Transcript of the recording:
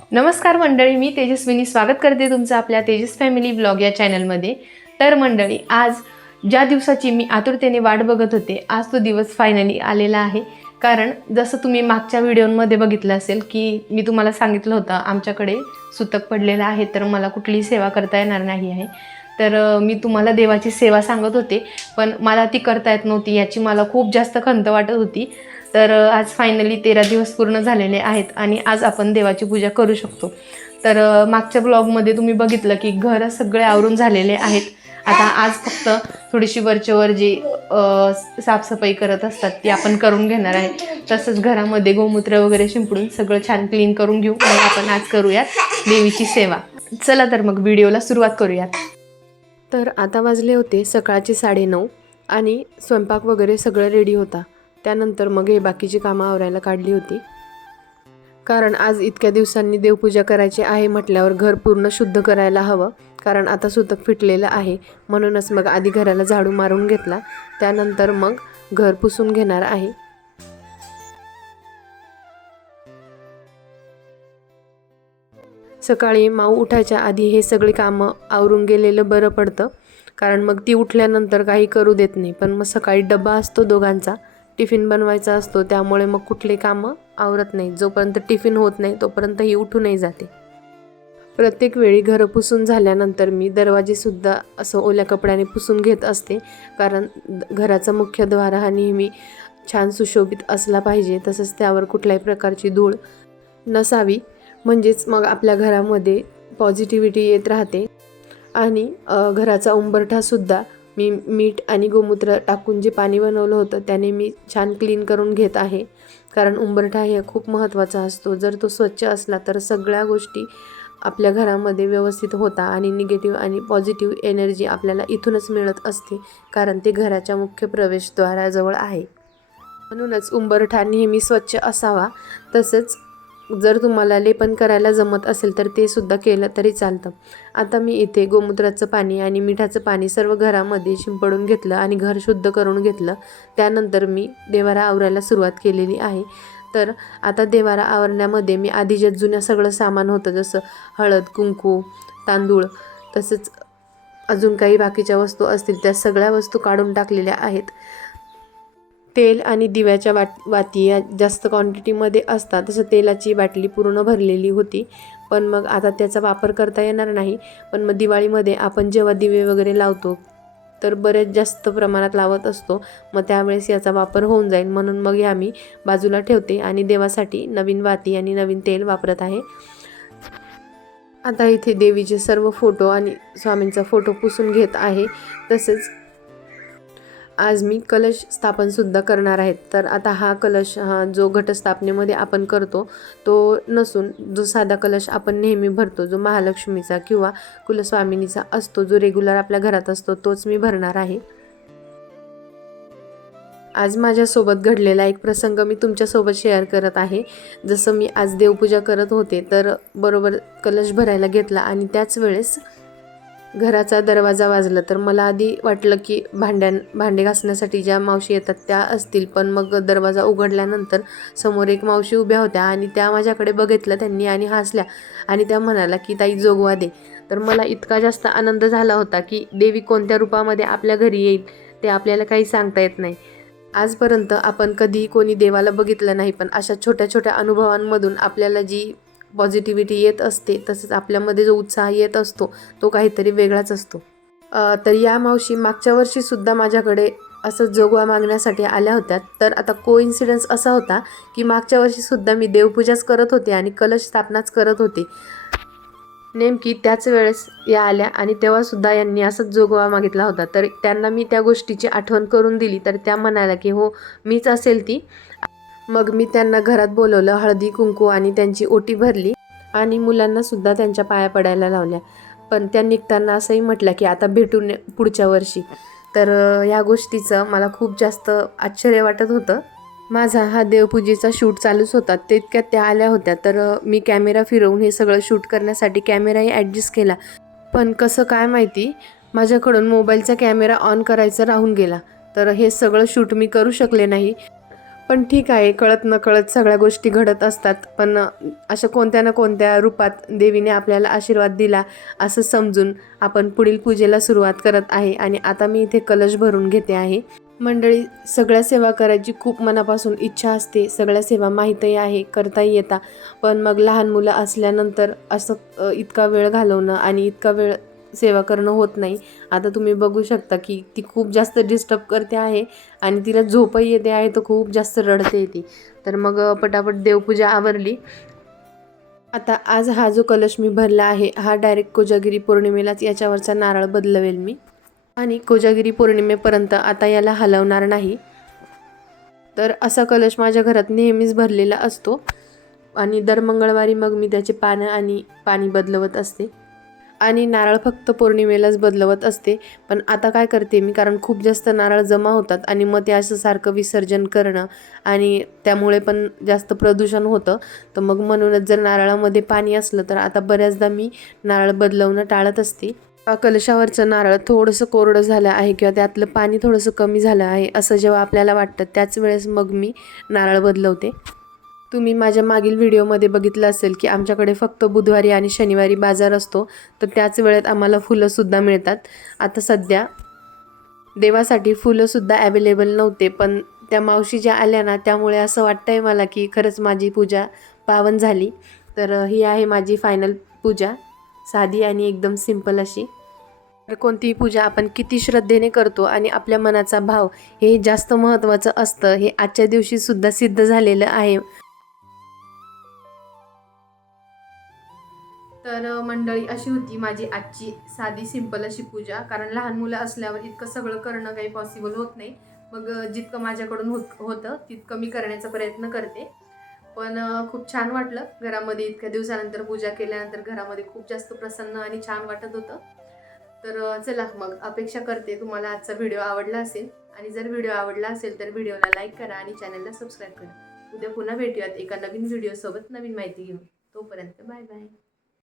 नमस्कार मंडळी मी तेजस्विनी स्वागत करते तुमचं आपल्या तेजस फॅमिली ब्लॉग या चॅनलमध्ये तर मंडळी आज ज्या दिवसाची मी आतुरतेने वाट बघत होते आज तो दिवस फायनली आलेला आहे. कारण जसं तुम्ही मागच्या व्हिडिओमध्ये बघितलं असेल की मी तुम्हाला सांगितलं होतं आमच्याकडे सुतक पडलेलं आहे तर मला कुठलीही सेवा करता येणार नाही आहे. तर मी तुम्हाला देवाची सेवा सांगत होते पण मला ती करता येत नव्हती याची मला खूप जास्त खंत वाटत होती. तर आज फायनली तेरा दिवस पूर्ण झालेले आहेत आणि आज आपण देवाची पूजा करू शकतो. तर मागच्या ब्लॉगमध्ये तुम्ही बघितलं की घर सगळे आवरून झालेले आहेत. आता आज फक्त थोडीशी वरच्यावर जी साफसफाई करत असतात ती आपण करून घेणार आहे. तसंच घरामध्ये गोमूत्र वगैरे शिंपडून सगळं छान क्लीन करून घेऊ आणि आपण आज करूयात देवीची सेवा. चला तर मग व्हिडिओला सुरुवात करूयात. तर आता वाजले होते सकाळचे साडेनऊ आणि स्वयंपाक वगैरे सगळं रेडी होता. त्यानंतर मग हे बाकीची कामं आवरायला काढली होती. कारण आज इतक्या दिवसांनी देवपूजा करायची आहे म्हटल्यावर घर पूर्ण शुद्ध करायला हवं कारण आता सुतक फिटलेलं आहे. म्हणूनच मग आधी घराला झाडू मारून घेतला. त्यानंतर मग घर पुसून घेणार आहे. सकाळी माऊ उठायच्या आधी हे सगळी कामं आवरून गेलेलं बरं पडतं. कारण मग ती उठल्यानंतर काही करू देत नाही. पण मग सकाळी डबा असतो दोघांचा. टिफिन बनवायचा असतो. त्यामुळे मग कुठले कामं आवरत नाही. जोपर्यंत टिफिन होत नाही तोपर्यंत ही उठूनही जाते. प्रत्येक वेळी घरं पुसून झाल्यानंतर मी दरवाजेसुद्धा असं ओल्या कपड्याने पुसून घेत असते. कारण द- घराचा मुख्य द्वार हा नेहमी छान सुशोभित असला पाहिजे. तसंच त्यावर कुठल्याही प्रकारची धूळ नसावी. म्हणजेच मग आपल्या घरामध्ये पॉझिटिव्हिटी येत राहते. आणि घराचा उंबरठासुद्धा मी मीठ आणि गोमूत्र टाकून जे पाणी बनवलं होतं त्याने मी छान क्लीन करून घेत आहे. कारण उंबरठा हे खूप महत्त्वाचा असतो. जर तो स्वच्छ असला तर सगळ्या गोष्टी आपल्या घरामध्ये व्यवस्थित होता आणि निगेटिव्ह आणि पॉझिटिव्ह एनर्जी आपल्याला इथूनच मिळत असते. कारण ते घराच्या मुख्य प्रवेशद्वाराजवळ आहे. म्हणूनच उंबरठा नेहमी स्वच्छ असावा. तसंच जर तुम्हाला लेपन करायला जमत असेल तर ते सुद्धा केलं तरी चालतं. आता मी इथे गोमूत्राचं पाणी आणि मिठाचं पाणी सर्व घरामध्ये शिंपडून घेतलं आणि घर शुद्ध करून घेतलं. त्यानंतर मी देवारा आवरायला सुरुवात केलेली आहे. तर आता देवारा आवरण्यामध्ये मी आधी जे जुन्या सगळं सामान होतं जसं हळद कुंकू तांदूळ तसंच अजून काही बाकीच्या वस्तू असतील त्या सगळ्या वस्तू काढून टाकलेल्या आहेत. तेल आणि दिव्याच्या वाट वाती या जास्त क्वांटिटीमध्ये असतात. तसं तेलाची बाटली पूर्ण भरलेली होती. पण मग आता त्याचा वापर करता येणार नाही. पण मग दिवाळीमध्ये आपण जेव्हा दिवे वगैरे लावतो तर बरेच जास्त प्रमाणात लावत असतो. मग त्यावेळेस याचा वापर होऊन जाईल. म्हणून मग ह्या मी बाजूला ठेवते आणि देवासाठी नवीन वाती आणि नवीन तेल वापरत आहे. आता इथे देवीचे सर्व फोटो आणि स्वामींचा फोटो पुसून घेत आहे. तसेच आज मी कलश स्थापनसुद्धा करणार आहेत तर आता हा कलश हा जो घटस्थापनेमध्ये आपण करतो तो नसून जो साधा कलश आपण नेहमी भरतो जो महालक्ष्मीचा किंवा कुलस्वामिनीचा असतो जो रेग्युलर आपल्या घरात असतो तोच मी भरणार आहे. आज माझ्यासोबत घडलेला एक प्रसंग मी तुमच्यासोबत शेअर करत आहे. जसं मी आज देवपूजा करत होते तर बरोबर कलश भरायला घेतला आणि त्याच वेळेस घराचा दरवाजा वाजला तर मला आधी वाटलं की भांड्यां भांडे घासण्यासाठी ज्या मावशी येतात त्या असतील. पण मग दरवाजा उघडल्यानंतर समोर एक मावशी उभ्या होत्या आणि त्या माझ्याकडे बघितलं त्यांनी आणि हसल्या आणि त्या म्हणाला की ताई जोगवा दे. तर मला इतका जास्त आनंद झाला होता की देवी कोणत्या रूपामध्ये आपल्या घरी येईल ते आपल्याला काही सांगता येत नाही. आजपर्यंत आपण कधीही कोणी देवाला बघितलं नाही पण अशा छोट्या छोट्या अनुभवांमधून आपल्याला जी पॉझिटिव्हिटी येत असते तसंच आपल्यामध्ये जो उत्साह येत असतो तो काहीतरी वेगळाच असतो. तर या मावशी मागच्या वर्षीसुद्धा माझ्याकडे असं जोगवा मागण्यासाठी आल्या होत्या. तर आता कोइन्सिडन्स असा होता की मागच्या वर्षीसुद्धा मी देवपूजाच करत होते आणि कलश स्थापनाच करत होते. नेमकी त्याच वेळेस या आल्या आणि तेव्हासुद्धा यांनी असंच जोगवा मागितला होता. तर त्यांना मी त्या गोष्टीची आठवण करून दिली. तर त्या म्हणाल्या की हो मीच असेल ती. मग मी त्यांना घरात बोलवलं हळदी कुंकू आणि त्यांची ओटी भरली आणि मुलांना सुद्धा त्यांच्या पाया पडायला लावल्या. पण त्या निघताना असंही म्हटलं की आता भेटू पुढच्या वर्षी. तर ह्या गोष्टीचं मला खूप जास्त आश्चर्य वाटत होतं. माझा हा देवपूजेचा शूट चालूच होता. तितक्यात त्या आल्या होत्या. तर मी कॅमेरा फिरवून हे सगळं शूट करण्यासाठी कॅमेराही ॲडजस्ट केला. पण कसं काय माहिती? माझ्याकडून मोबाईलचा कॅमेरा ऑन करायचा राहून गेला. तर हे सगळं शूट मी करू शकले नाही. पण ठीक आहे कळत न कळत सगळ्या गोष्टी घडत असतात. पण अशा कोणत्या ना कोणत्या रूपात देवीने आपल्याला आशीर्वाद दिला असं समजून आपण पुढील पूजेला सुरुवात करत आहे. आणि आता मी इथे कलश भरून घेते आहे. मंडळी सगळ्या सेवा करायची खूप मनापासून इच्छा असते. सगळ्या सेवा माहीतही आहे करताही येता. पण मग लहान मुलं असल्यानंतर असं इतका वेळ घालवणं आणि इतका वेळ सेवा करणं होत नाही. आता तुम्ही बघू शकता की ती खूप जास्त डिस्टर्ब करते आहे आणि तिला झोपही येते आहे तर खूप जास्त रडते ती. तर मग पटापट देवपूजा आवरली. आता आज हा जो कलश मी भरला आहे हा डायरेक्ट कोजागिरी पौर्णिमेलाच याच्यावरचा नारळ बदलवेल मी. आणि कोजागिरी पौर्णिमेपर्यंत आता याला हलवणार नाही. तर असा कलश माझ्या घरात नेहमीच भरलेला असतो. आणि दर मंगळवारी मग मी त्याचे पानं आणि पाणी बदलवत असते. आणि नारळ फक्त पौर्णिमेलाच बदलवत असते. पण आता काय करते मी? कारण खूप जास्त नारळ जमा होतात आणि मग ते असं सारखं विसर्जन करणं आणि त्यामुळे पण जास्त प्रदूषण होतं. तर मग म्हणूनच जर नारळामध्ये पाणी असलं तर आता बऱ्याचदा मी नारळ बदलवणं टाळत असते. कलशावरचं नारळ थोडंसं कोरडं झालं आहे किंवा त्यातलं पाणी थोडंसं कमी झालं आहे असं जेव्हा आपल्याला वाटतं त्याच वेळेस मग मी नारळ बदलवते. तुम्ही माझ्या मागील व्हिडिओमध्ये बघितलं असेल की आमच्याकडे फक्त बुधवारी आणि शनिवारी बाजार असतो तर त्याच वेळेत आम्हाला फुलंसुद्धा मिळतात. आता सध्या देवासाठी फुलंसुद्धा ॲवेलेबल नव्हते पण त्या मावशी ज्या आल्या ना त्यामुळे असं वाटतं आहे मला की खरंच माझी पूजा पावन झाली. तर ही आहे माझी फायनल पूजा साधी आणि एकदम सिंपल अशी. तर कोणतीही पूजा आपण किती श्रद्धेने करतो आणि आपल्या मनाचा भाव हे जास्त महत्त्वाचं असतं हे आजच्या दिवशीसुद्धा सिद्ध झालेलं आहे. तर मंडळी अशी होती माझी आजची साधी सिंपल अशी पूजा. कारण लहान मुलं असल्यावर इतकं सगळं करणं काही पॉसिबल होत नाही. मग जितकं माझ्याकडून होत होतं तितकं मी करण्याचा प्रयत्न करते. पण खूप छान वाटलं. घरामध्ये इतक्या दिवसानंतर पूजा केल्यानंतर घरामध्ये खूप जास्त प्रसन्न आणि छान वाटत होतं. तर चला मग अपेक्षा करते तुम्हाला आजचा व्हिडिओ आवडला असेल. आणि जर व्हिडिओ आवडला असेल तर व्हिडिओला लाईक करा आणि चॅनलला सबस्क्राईब करा. उद्या पुन्हा भेटूयात एका नवीन व्हिडिओसोबत नवीन माहिती घेऊन. तोपर्यंत बाय बाय